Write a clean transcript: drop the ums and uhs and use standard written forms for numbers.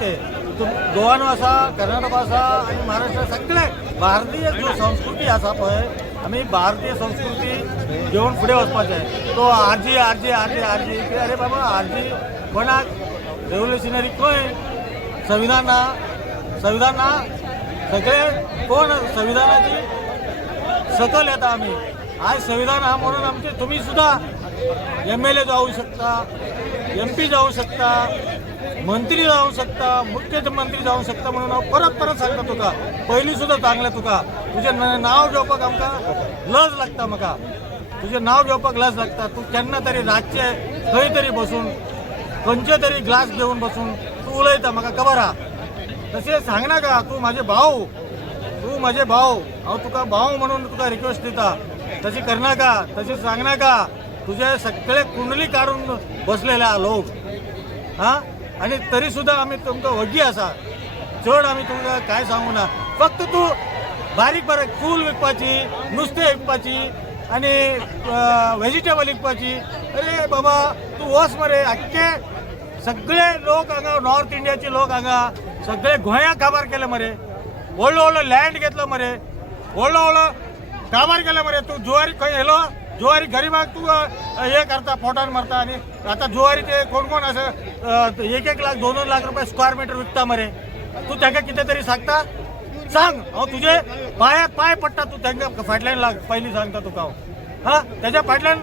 गोवान आसा, कर्नाटक आसा आणि महाराष्ट्र सगळे भारतीय जो संस्कृती आसा पळय, आमी भारतीय संस्कृती घेऊन फुडें वचपाचें. तो आरजी आरजी आरजी आरजी अरे बाबा आरजी कोणाक रेव्होल्युशनरी खंय संविधान ना सगळे कोण संविधानाची सकल येता आमी. आज संविधान हा म्हणून आमचे तुम्ही सुद्धा MLA जाऊ शकता, MP जाऊ शकता, मंत्री जाऊ शकता, मुख्यमंत्री जाऊ शकता. म्हणून हांव परत सांगता तुका, पयलीं सुद्धा सांगलें तुका, तुजें नांव घेवपाक आमकां लज लागता. म्हाका तुजें नांव घेवपाक लज लागता. तूं केन्ना तरी रातचें खंय तरी बसून खंयचे तरी ग्लास घेवन बसून तूं उलयता, म्हाका खबर आहा. तशें सांगनाका, तूं म्हाजे भाव, हांव तुका भाव म्हणून तुका रिक्वेस्ट दिता. तशी करनाका, तशी सांगनाका. तुझे सगळे कुंडली काढून बसलेले आहा लोक, हां. आणि तरी सुद्धा आम्ही तुमकां वगी आसा, चड आमी तुमकां काय सांगू ना. फक्त तूं बारीक फूल विकपाची, नुस्तें विकपाची आणि व्हेजिटेबल विकपाची. अरे बाबा तूं वच मरे. आख्खे सगळे लोक हांगा, नॉर्थ इंडियाचे लोक हांगा सगळे गोंयाक काबार केले मरे. व्हडलो लँड घेतलो मरे, व्हडलो काबार केले मरे. तूं जुवारी खंय येयलो, जुवारी गरीबाक तू हे करता, पोटान मारता. आणि आता जुवारीचे कोण असं 1-1 लाख 2-2 लाख रुपये स्क्वेअर मीटर विकता मरे. तू तांकां कितें तरी सांगता, सांग. हांव तुजे पांय पडटा, तू तांकां फाटल्यान लाग. पयलीं सांगता तुका हांव, हां. तेज्या फाटल्यान